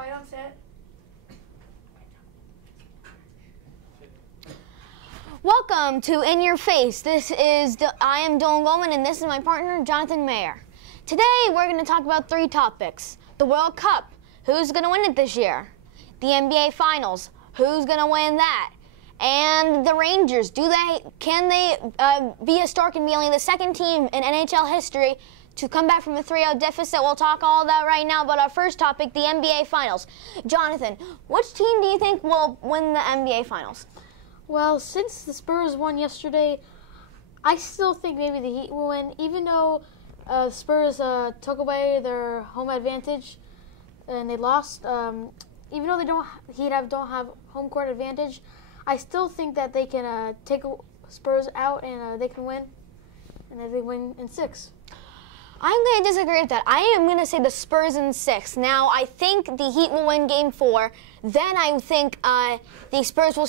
Quiet on set. Welcome to In Your Face. I am Dylan Goldman, and this is my partner, Jonathan Mayer. Today, we're going to talk about 3 topics. The World Cup, who's going to win it this year? The NBA Finals, who's going to win that? And the Rangers, can they be historic and be only the second team in NHL history to come back from a 3-0 deficit? We'll talk all that right now, but our first topic, the NBA Finals. Jonathan, which team do you think will win the NBA Finals? Well, since the Spurs won yesterday, I still think maybe the Heat will win, even though the Spurs took away their home advantage and they lost. Even though don't have home court advantage, I still think that they can take Spurs out and they can win, and they win in 6. I'm going to disagree with that. I am going to say the Spurs in 6. Now, I think the Heat will win Game 4. Then I think the Spurs will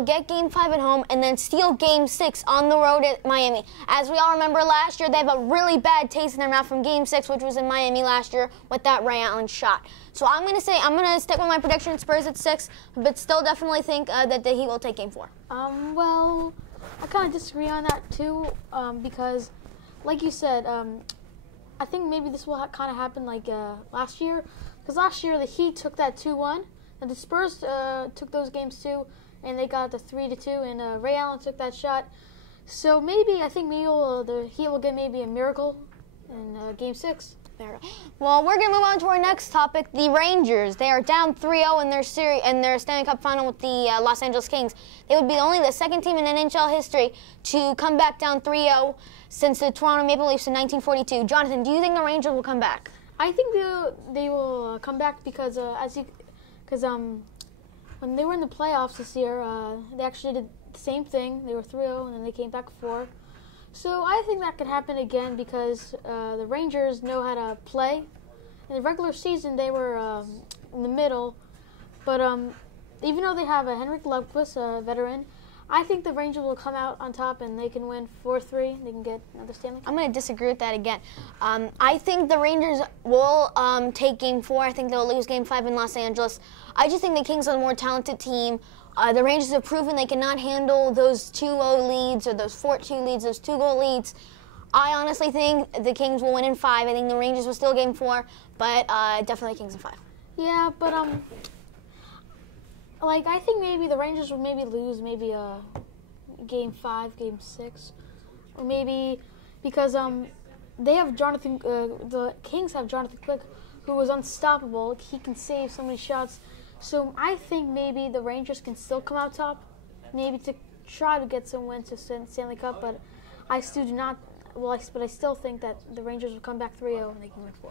get Game 5 at home and then steal Game 6 on the road at Miami. As we all remember last year, they have a really bad taste in their mouth from Game 6, which was in Miami last year with that Ray Allen shot. So I'm going to stick with my prediction, Spurs at 6, but still definitely think that the Heat will take Game 4. Well, I kind of disagree on that too, because like you said, I think maybe this will kind of happen like last year. Because last year the Heat took that 2-1, and the Spurs took those games too, and they got the 3-2, and Ray Allen took that shot. So I think the Heat will get maybe a miracle in Game 6. Well, we're going to move on to our next topic, the Rangers. They are down 3-0 in their Stanley Cup final with the Los Angeles Kings. They would be only the second team in NHL history to come back down 3-0 since the Toronto Maple Leafs in 1942. Jonathan, do you think the Rangers will come back? I think they will come back because when they were in the playoffs this year, they actually did the same thing. They were 3-0 and then they came back 4. So I think that could happen again because the Rangers know how to play. In the regular season, they were in the middle, but even though they have a Henrik Lundqvist, a veteran, I think the Rangers will come out on top and they can win 4-3. They can get another Stanley Cup. I'm going to disagree with that again. I think the Rangers will take Game 4. I think they'll lose Game 5 in Los Angeles. I just think the Kings are the more talented team. The Rangers have proven they cannot handle those 2-0 leads or those 4-2 leads, those 2-goal leads. I honestly think the Kings will win in 5. I think the Rangers will still Game 4, but definitely Kings in 5. Yeah, but I think maybe the Rangers will maybe lose Game 5, Game 6, or maybe because they have the Kings have Jonathan Quick, who was unstoppable. He can save so many shots. So I think maybe the Rangers can still come out top, maybe to try to get some wins to Stanley Cup. But I still do not. But I still think that the Rangers will come back 3-0 and they can win 4.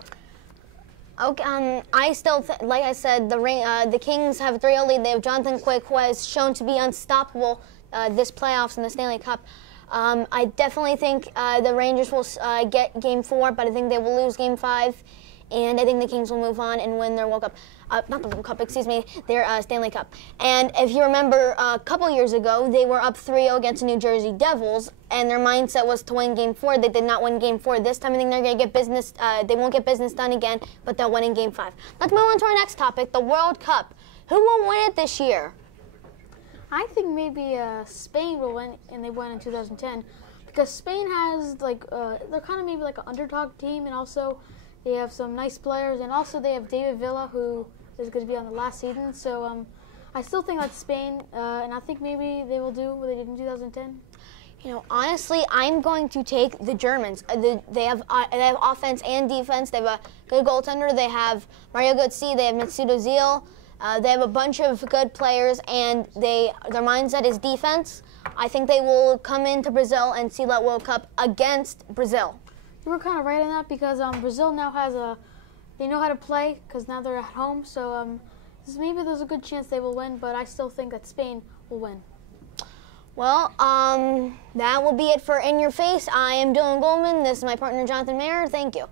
Okay, I still, like I said, the Kings have a 3-0 lead. They have Jonathan Quick, who has shown to be unstoppable this playoffs in the Stanley Cup. I definitely think the Rangers will get Game 4, but I think they will lose Game 5. And I think the Kings will move on and win their World Cup. Not the World Cup, excuse me, their Stanley Cup. And if you remember, a couple years ago, they were up 3-0 against the New Jersey Devils, and their mindset was to win Game 4. They did not win Game 4. This time I think they're going to get business. They won't get business done again, but they'll win in Game 5. Let's move on to our next topic, the World Cup. Who will win it this year? I think maybe Spain will win, and they won in 2010, because Spain has, they're kind of maybe like an underdog team, and also they have some nice players, and also they have David Villa, who is going to be on the last season. So I still think that's Spain, and I think maybe they will do what they did in 2010. You know, honestly, I'm going to take the Germans. They have offense and defense. They have a good goaltender. They have Mario Götze. They have Mesut Özil. They have a bunch of good players, and their mindset is defense. I think they will come into Brazil and seal that World Cup against Brazil. You were kind of right on that because Brazil now they know how to play because now they're at home. So maybe there's a good chance they will win, but I still think that Spain will win. Well, that will be it for In Your Face. I am Dylan Goldman. This is my partner, Jonathan Mayer. Thank you.